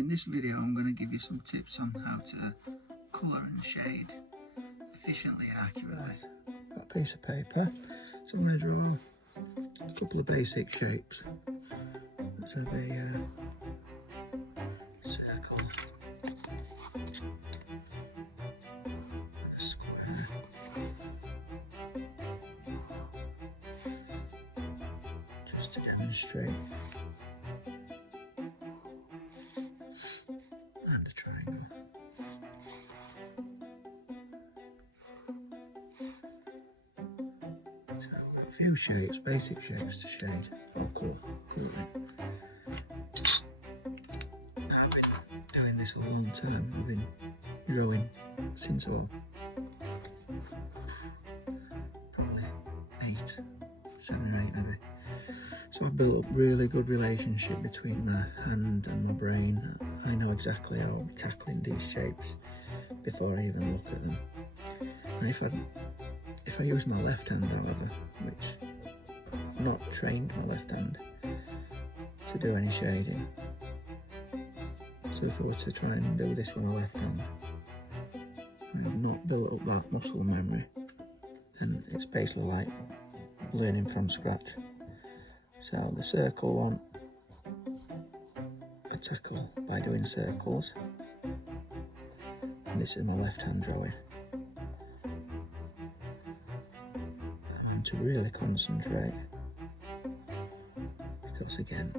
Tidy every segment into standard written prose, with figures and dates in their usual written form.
In this video I'm going to give you some tips on how to colour and shade efficiently and accurately. Got a piece of paper, so I'm going to draw a couple of basic shapes. Let's have a circle, a square, just to demonstrate, and a triangle. So a few shapes, basic shapes to shade or colour in. I've been doing this a long time. I've been drawing since probably 7 or 8 maybe. So I've built up really good relationship between my hand and my brain. I know exactly how I'm tackling these shapes before I even look at them. And if I use my left hand, however, which I've not trained my left hand to do any shading, so if I were to try and do this with my left hand, I've not built up that muscle memory, then it's basically like learning from scratch. So the circle one, I tackle by doing circles, and this is my left hand drawing. And to really concentrate, because again,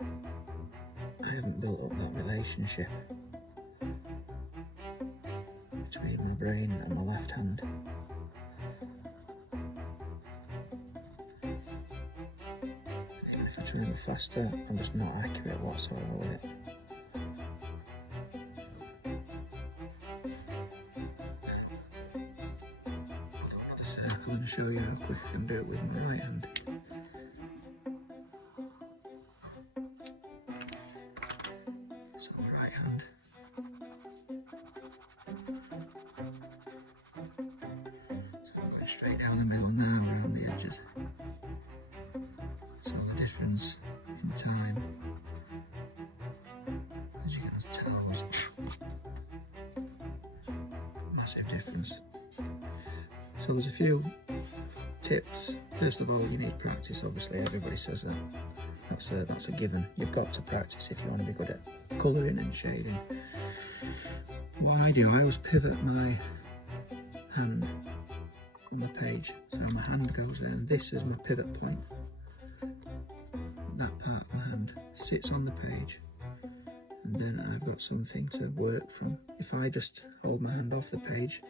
I haven't built up that relationship between my brain and my left hand. Even if I try to move faster, I'm just not accurate whatsoever with it. I'll do another circle and show you how quick I can do it with my right hand. So my right hand, so I'm going straight down the middle now around the edges. So the difference in time, as you can tell, was massive difference. So there's a few tips. First of all, you need practice. Obviously, everybody says that. That's a given. You've got to practice if you want to be good at colouring and shading. What I do, I always pivot my hand on the page. So my hand goes there, and this is my pivot point. That part of my hand sits on the page, and then I've got something to work from. If I just hold my hand off the page,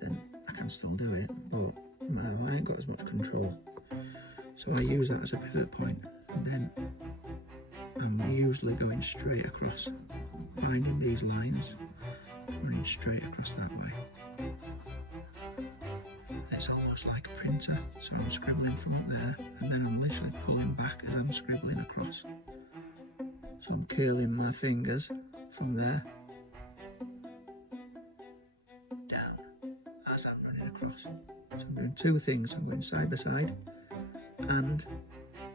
then I can still do it, but I ain't got as much control. So I use that as a pivot point, and then I'm usually going straight across, finding these lines, running straight across that way. It's almost like a printer, so I'm scribbling from up there, and then I'm literally pulling back as I'm scribbling across. So I'm curling my fingers from there down as I'm running across. So I'm doing two things. I'm going side by side, and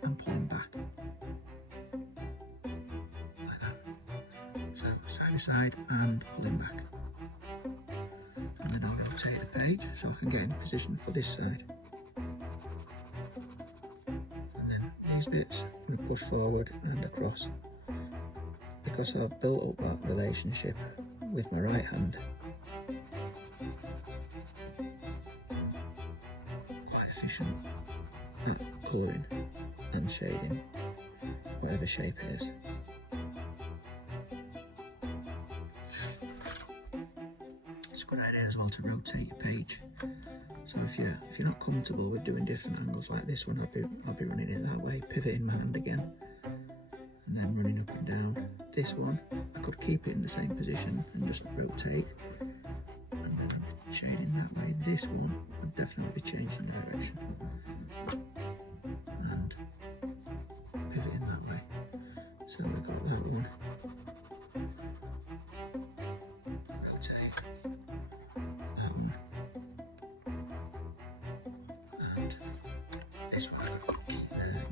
I'm pulling back like that. So side by side and pulling back, and then I'll rotate the page so I can get in position for this side. And then these bits I'm going to push forward and across, because I've built up that relationship with my right hand. Quite efficient at colouring and shading whatever shape it is. It's a good idea as well to rotate your page. So if you're not comfortable with doing different angles like this one, I'll be running it that way, pivoting my hand again, and then running up and down. This one, I could keep it in the same position and just rotate, and then I'm shading that way. This one would definitely be changing direction and pivoting that way. So we've got that one. Rotate that one, and this one keep there.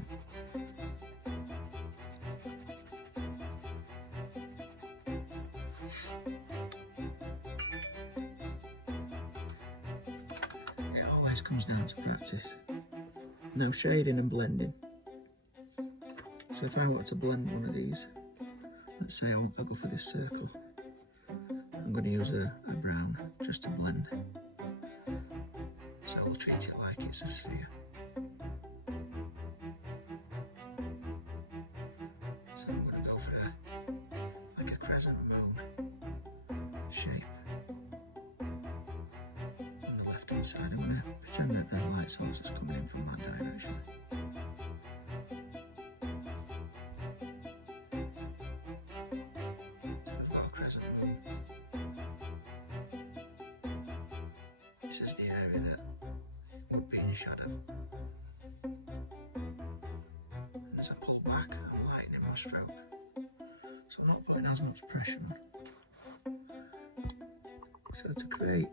It always comes down to practice. Now shading and blending. So if I want to blend one of these, let's say I'll go for this circle. I'm going to use a brown just to blend. So I'll treat it like it's a sphere. So I'm going to go for like a crescent moon shape. On the left hand side, I'm going to pretend that the light source is coming in from that direction. So I've got a crescent moon. This is the area that would be in shadow. And as I pull back, I'm lightening my stroke. So I'm not putting as much pressure on. So to create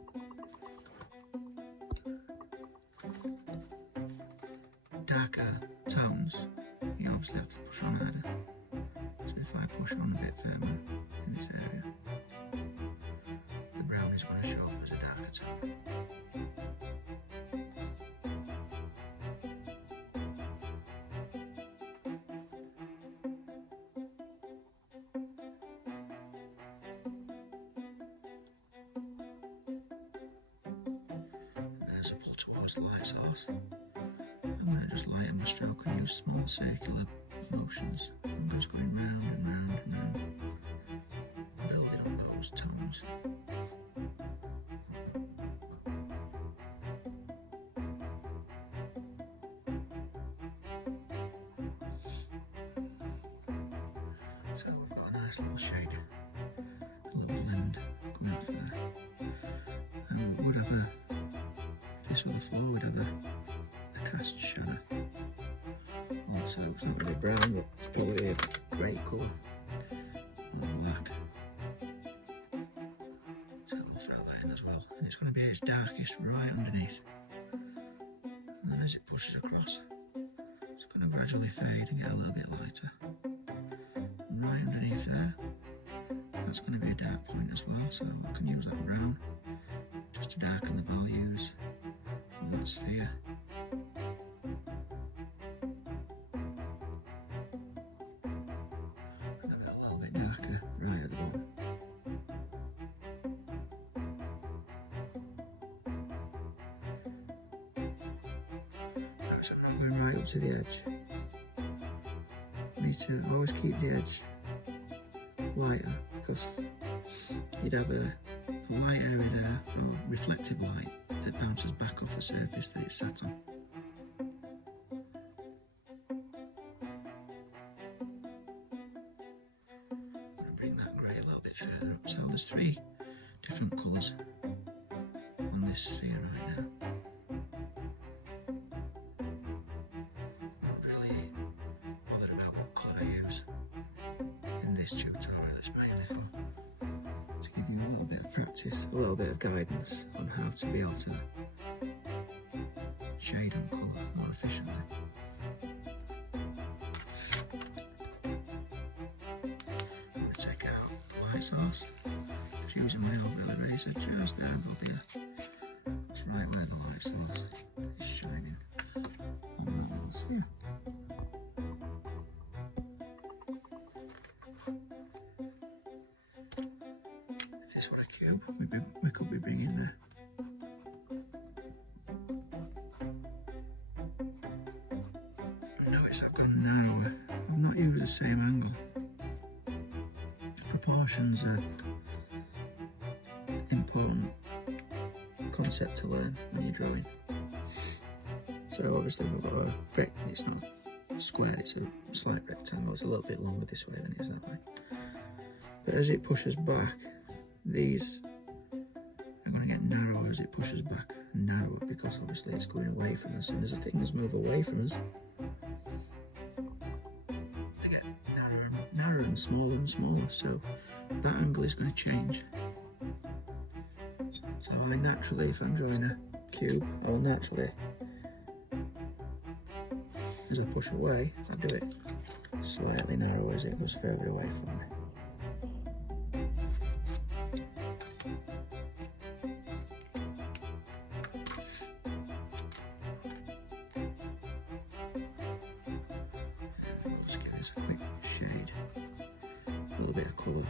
darker tones, you obviously have to push on harder. So if I push on a bit firmer in this area, the brown is going to show up as a darker tone. As I pull towards the light source, I'm going to just lighten my stroke and use small circular motions. I'm just going round and round and round, building on those tones. So we've got a nice little shade, a little blend coming off there. And we would have if this were the floor, we'd have a cast shadow. Also, it's not really brown, but it's probably a grey colour or black. So we'll throw that in as well. And it's going to be at its darkest right underneath. And then as it pushes across, it's going to gradually fade and get a little bit lighter. And right underneath there, that's going to be a dark point as well, so I can use that brown just to darken the values of that sphere. And a little bit darker right at the bottom. Right, so I'm now going right up to the edge. I need to always keep the edge lighter because you'd have a light area there for reflective light that bounces back off the surface that it's sat on. I'm going to bring that grey a little bit further up. So there's 3 different colours on this sphere right now. I'm not really bothered about what colour I use in this tutorial. It's mainly to give you a little bit of practice, a little bit of guidance on how to be able to shade and colour more efficiently. I'm going to take out the light source, just using my overlay eraser just there, that's right where the light source is shining on that little sphere. If this were a cube, we could be bringing the notice I've gone narrower. I've not used the same angle. Proportions are important concept to learn when you're drawing. So obviously we've got a it's not squared, it's a slight rectangle. It's a little bit longer this way than it is that way. But as it pushes back, these are going to get narrower as it pushes back and narrower because obviously it's going away from us, and as things move away from us, they get narrower and smaller and smaller, so that angle is going to change. So I naturally, if I'm drawing a cube, I will naturally, as I push away, I do it slightly narrower as it goes further away from me. There's a quick shade, a little bit of colour.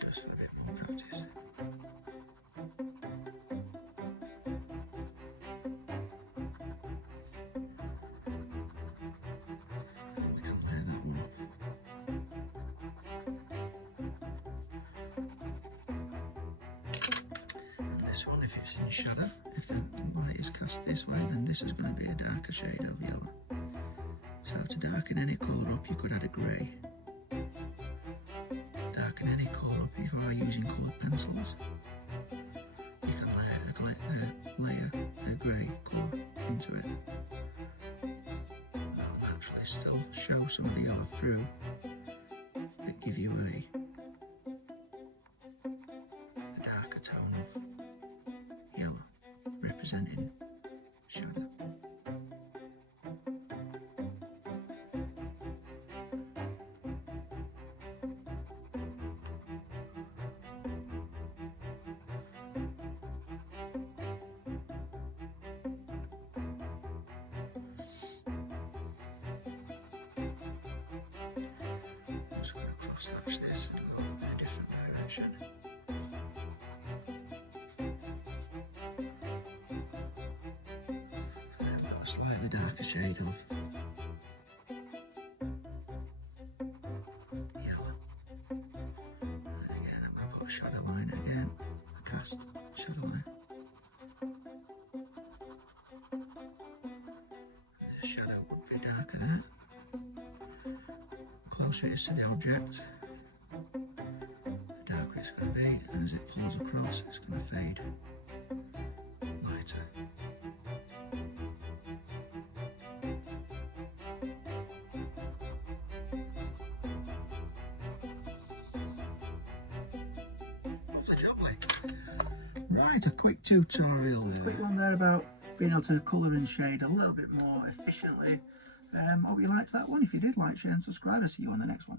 Just for a bit more practice. And we can layer that one up. This one, if it's in shadow, if the light is cast this way, then this is going to be a darker shade of yellow. So to darken any colour up, you could add a grey. Darken any colour up if you are using coloured pencils. You can layer a grey colour into it. That'll naturally still show some of the yellow through, but give you a darker tone of yellow, representing shadow. I'm just going to cross hatch this and go in a different direction. Slightly darker shade of yellow. And again, I'm going to put a shadow line again, a cast shadow line. And the shadow would be darker there. The closer it is to the object, the darker it's going to be, and as it pulls across, it's going to fade lighter. Lovely. Right, a quick tutorial there. Quick one there about being able to colour and shade a little bit more efficiently. Hope you liked that one. If you did, like, share and subscribe. I'll see you on the next one.